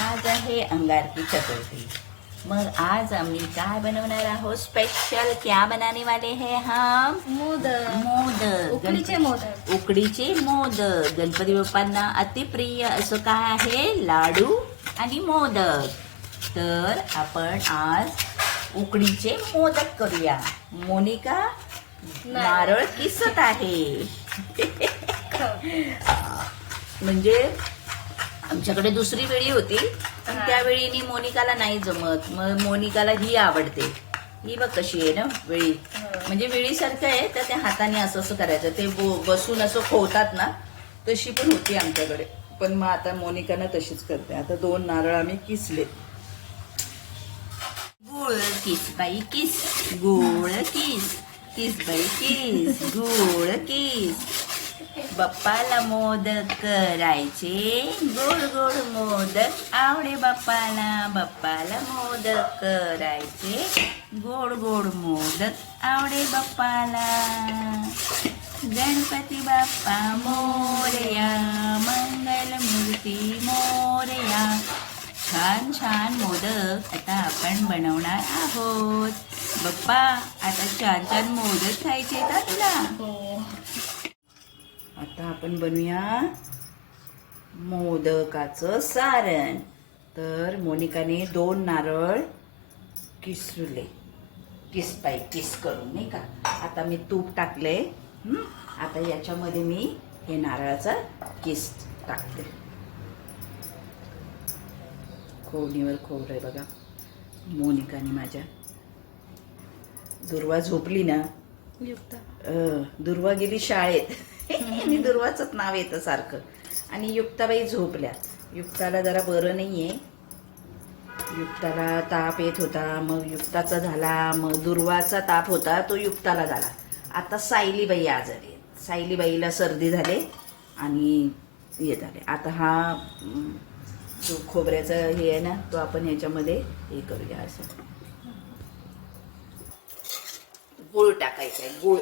आज आहे अंगारकी चतुर्थी. मग आज आम्ही काय बनवणार आहोत? स्पेशल क्या बनाने वाले हैं हम? मोदक. मोदक. उकडीचे मोदक. उकडीचे मोदक. गणपती बाप्पांना अतिप्रिय असं काय आहे? लाडू आणि मोदक. तर आपण आज उकडीचे मोदक करूया. मोनिका नारळ किसत आहे. म्हणजे आमच्याकडे दुसरी वेळी होती. पण. त्यावेळी मोनिकाला नाही जमत. मग मोनिकाला ही आवडते. ही बघ कशी आहे ना वेळी. हो. म्हणजे वेळीसारखं आहे तर त्या हाताने असं असं करायचं. ते बसून असं खोवतात ना तशी पण होती आमच्याकडे. पण मग आता मोनिकानं तशीच करते. आता दोन नारळ आम्ही किसले. गुळ किस बाई किस गुळ किस किस बाई किस गुळ किस. बाप्पाला मोदक करायचे. गोड गोड मोदक. आवडे बाप्पाला बाप्पाला मोदक करायचे. गोड गोड मोदक. आवडे बाप्पाला गणपती बाप्पा मोरया. मंगल मूर्ती मोरया. छान छान मोदक आता आपण बनवणार आहोत. बाप्पा आता छान छान मोदक खायचे का तुला हो. आता आपण बनवूया मोदकाचं सारण. तर मोनिकाने दोन नारळ किसले किस पाई किस करून नाही का? आता मी तूप टाकले? आता याच्यामध्ये मी हे नारळाचं किस टाकते. खोडणीवर खोबरं आहे बघा. मोनिकाने माझ्या. दुर्वा झोपली ना? दुर्वा गेली शाळेत. आणि दुर्वाचंच नाव येतं सारखं. आणि युक्ताबाई झोपल्या. युक्ताला जरा बरं नाही आहे युक्ताला ताप येत होता. मग युक्ताचा झाला. मग दुर्वाचा ताप होता. तो युक्ताला झाला. आता सायलीबाई आजारी आहेत. सायलीबाईला सर्दी झाले आणि हे झाले. आता हा जो खोबऱ्याचा हे आहे ना तो आपण ह्याच्यामध्ये हे करूया असं. गुळ टाकायचा आहे. गुळ.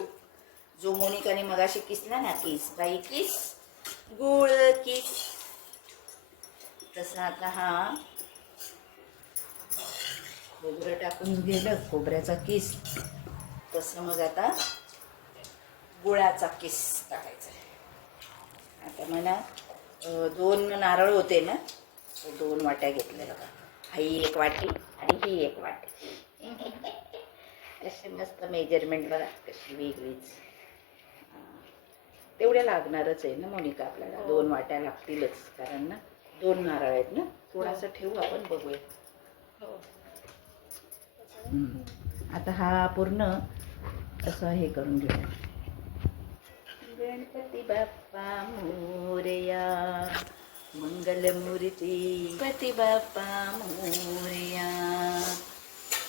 जो मोनिकाने मगाशी किसला ना किस बाई किस गुळ किस. तसा आता हा खोबरं टाकून गेलं खोबऱ्याचा किस. तसं मग आता गुळाचा किस टाकायचा आहे. आता मला दोन नारळ होते ना दोन वाट्या घेतल्या बघा. ही एक वाटी आणि ही एक वाटी. असे मस्त मेजरमेंट बघा कशी वेगळीच. तेवढ्या लागणारच आहे ना मोनिका आपल्याला. हो. दोन वाट्या लागतीलच कारण ना दोन नारळ आहेत ना. थोडासा ठेवू आपण बघूया. हो. आता हा पूर्ण असं हे करून घेऊया. गणपती बाप्पा मोरया. मंगलमूर्ती. गणपती बाप्पा मोरया.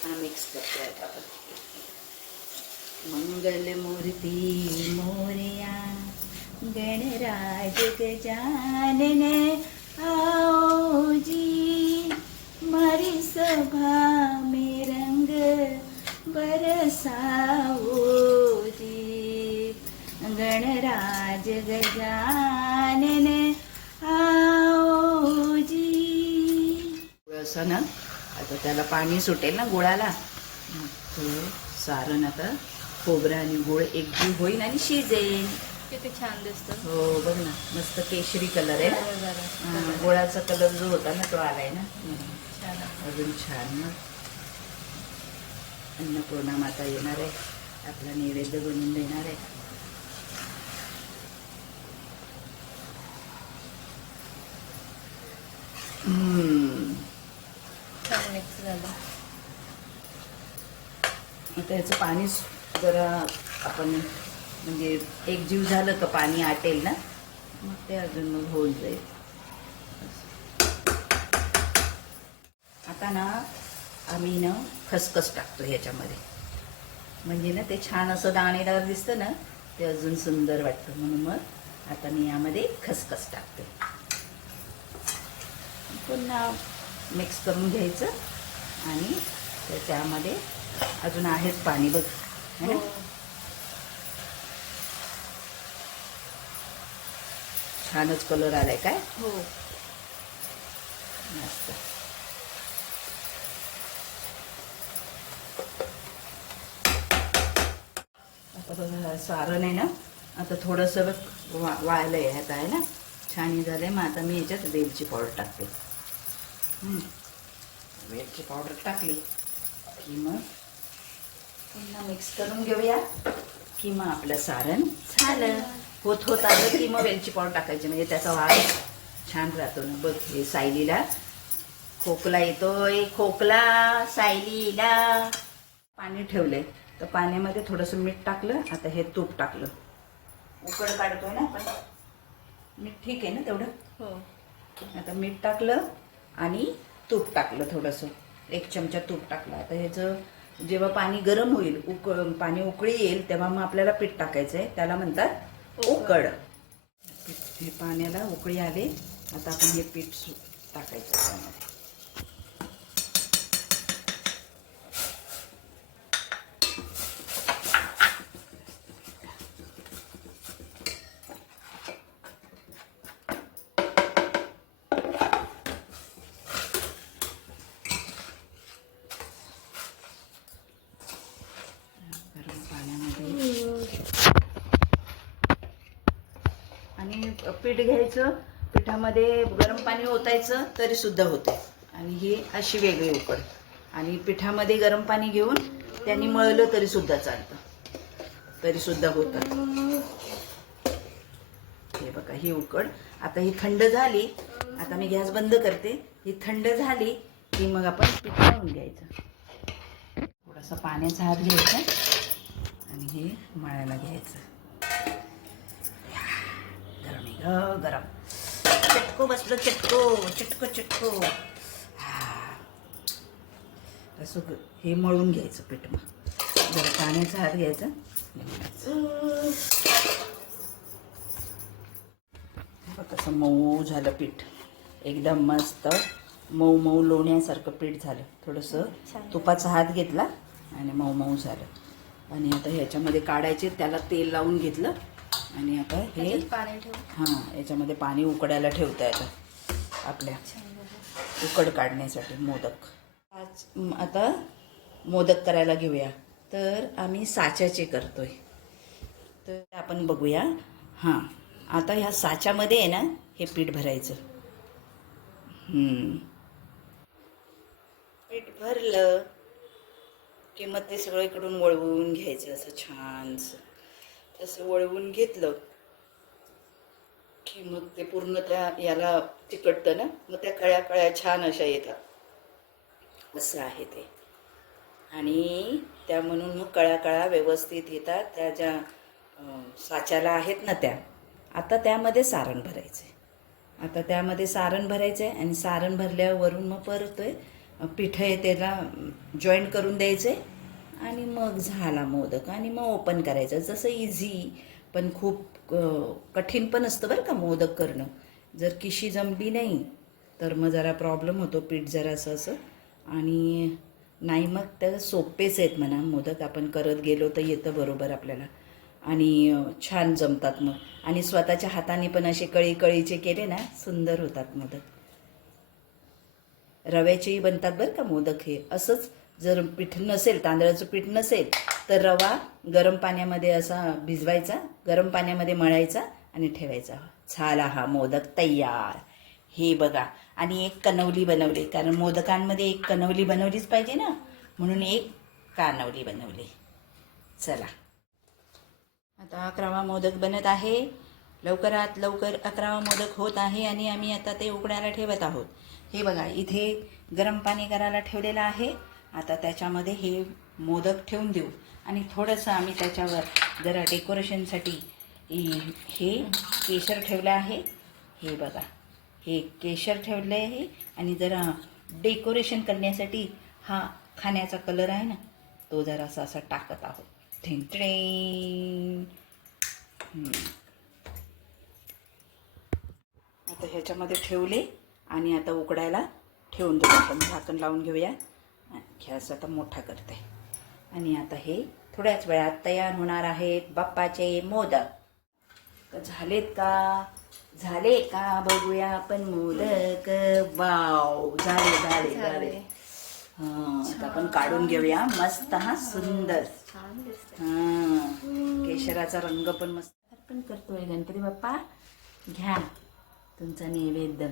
हा मिक्स करतोय आपण. मंगलमूर्ती मोरया. गणराज गजानन आओ जी मारी सभा में रंग बरसाओ जी गणराज गजानन आओ जी असं ना? आता त्याला पाणी सुटेल ना गुळाला. सारण आता खोबरं आणि गुळ एकजीव होईल आणि शिजेल. किती छान दिसत. हो बघ ना मस्त केशरी कलर आहे. हा, गुळाचा कलर जो होता ना तो आलाय ना. हम्म. छान अजून छान ना. अन्नपूर्णा माता येणार आहे. आपला नैवेद्य बनवून देणार आहे. हम्म. छान मिक्स झालं. आता याचं पाणी जरा आपण म्हणजे एक जीव झालं का पाणी आटेल ना मग ते अजून मग होऊन जाईल. आता ना आम्ही ना खसखस टाकतो ह्याच्यामध्ये. म्हणजे ना ते छान असं दाणेदार दिसतं ना ते अजून सुंदर वाटतं. म्हणून मग आता मी यामध्ये खसखस टाकते. पुन्हा मिक्स करून घ्यायचं आणि त्यामध्ये अजून आहेच पाणी बघ है ना? हो. छानच कलर आलाय काय? हो. मस्त. आता सारण आहे ना आता थोडंसं वा वाळलं आहे आता आहे ना छान झालं मग आता मी याच्यात वेलची पावडर टाकते. हम्म. वेलची पावडर टाकली. की मग? पुन्हा मिक्स करून घेऊया. की मग आपलं सारण. झालं. होत होत आलं की मग वेलची पावडर टाकायची. म्हणजे त्याचा वास छान राहतो ना. बघ हे सायलीला खोकला येतोय. खोकला सायलीला. पाणी ठेवलंय. तर पाण्यामध्ये थोडंसं मीठ टाकलं. आता हे तूप टाकलं. उकड काढतोय ना आपण. मीठ ठीक आहे ना तेवढं? हो. आता मीठ टाकलं आणि तूप टाकलं थोडंसं. एक चमचा तूप टाकलं. आता ह्याचं जेव्हा पाणी गरम होईल उक पाणी उकळी येईल तेव्हा मग आपल्याला पीठ टाकायचं आहे त्याला म्हणतात उकड हे पाण्याला उकळी आली. आता आपण हे पीठ टाकायचं त्यामध्ये गरम पाण्यामध्ये आणि पीठ घ्यायचं. पिठामध्ये गरम पाणी ओतायचं तरी सुद्धा होते आणि ही अशी वेगळी उकड. आणि पिठामध्ये गरम पाणी घेऊन त्यांनी मळलं तरी सुद्धा चालतं. तरी सुद्धा होतं. हे बघा ही उकड. आता ही थंड झाली. आता मी गॅस बंद करते. ही थंड झाली की मग आपण पीठ लावून घ्यायचं. थोडासा पाण्याचा हात घ्यायचा आणि हे मळायला घ्यायचं. गरम. चटको बसलं चटको चटको चटको. हा. असं हे मळून घ्यायचं पीठ मग. जरा पाण्याचा हात घ्यायचा. कसं मऊ झालं पीठ. एकदम मस्त मऊ मऊ लोण्यासारखं पीठ झालं. थोडंसं. तुपाचा हात घेतला आणि मऊ मऊ झालं. आणि आता ह्याच्यामध्ये काढायचे त्याला तेल लावून घेतलं. आणि आता हे हां याच्यामध्ये पाणी उकडायला ठेवता येतं आपल्या. उकड काढण्यासाठी मोदक. आज आता मोदक करायला घेऊया. तर आम्ही साच्याचे करतोय. तर आपण बघूया. हां आता ह्या साच्यामध्ये आहे ना हे पीठ भरायचं. पीठ भरलं की मग ते सगळं इकडून वळवून घ्यायचं असं छानसं. तसं वळवून घेतलं की मग ते पूर्ण त्या याला चिकटतं ना मग त्या कळ्या कळ्या छान अशा येतात. असं आहे ते. आणि त्या म्हणून मग कळ्या कळ्या व्यवस्थित येतात त्या ज्या साच्याला आहेत ना त्या आता त्यामध्ये सारण भरायचं आहे आता त्यामध्ये सारण भरायचं आहे आणि सारण भरल्यावरून मग परत पिठं आहे त्याला जॉईंट करून द्यायचं आहे आणि मग झाला मोदक आणि मग ओपन करायचं. जसं इझी पण खूप कठीण पण असतं बरं का मोदक करणं. जर किशी जमली नाही तर मग जरा प्रॉब्लेम होतो पीठ जरासं असं आणि नाही मग तर सोपेच आहेत म्हणा मोदक आपण करत गेलो तर येतं बरोबर आपल्याला. आणि छान जमतात मग. आणि स्वतःच्या हाताने पण असे कळी कळीचे केले ना सुंदर होतात मोदक. रव्याचेही बनतात बरं का मोदक हे. असंच जर पीठ नसेल तांदळाचं पीठ नसेल तर रवा गरम पाण्यामध्ये असा भिजवायचा गरम पाण्यामध्ये मळायचा आणि ठेवायचा. झाला हा मोदक तयार. हे बघा आणि एक कनवली बनवली कारण मोदकांमध्ये एक कनवली बनवलीच पाहिजे ना? म्हणून एक कानवली बनवली. चला. आता अकरावा मोदक बनत आहे. लवकरात लवकर अकरावा मोदक होत आहे आणि आम्ही आता ते उकडायला ठेवत आहोत. हे बघा इथे गरम पाणी करायला ठेवलेलं आहे. आता त्याच्यामध्ये हे मोदक ठेवून देऊ. आणि थोडंसं आम्ही त्याच्यावर जरा डेकोरेशनसाठी हे केशर ठेवलं आहे. हे बघा हे केशर ठेवलं आहे. आणि जरा डेकोरेशन करण्यासाठी हा खाण्याचा कलर आहे ना तो जरासा असा टाकत आहोत. Thing train. आता ह्याच्यामध्ये ठेवले आणि आता उकडायला ठेवून देऊ आपण. झाकण लावून घेऊया. गॅस आता मोठा करते. आणि आता हे थोड्याच वेळात तयार होणार आहेत बाप्पाचे मोदक. झालेत का? झाले का? बघूया आपण मोदक. वाव! झाले झाले झाले. हा आता आपण काढून घेऊया. मस्त हा सुंदर. हा केशराचा रंग पण मस्त. अर्पण करतोय गणपती बाप्पा. घ्या तुमचा नैवेद्य.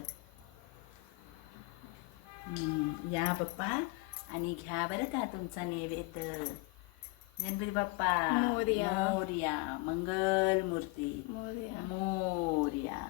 या बाप्पा. आणि घ्या बरं का तुमचा नैवेद्य. गणपती बाप्पा. मोरया. मोरया. मंगल मूर्ती मोरया. मोरया.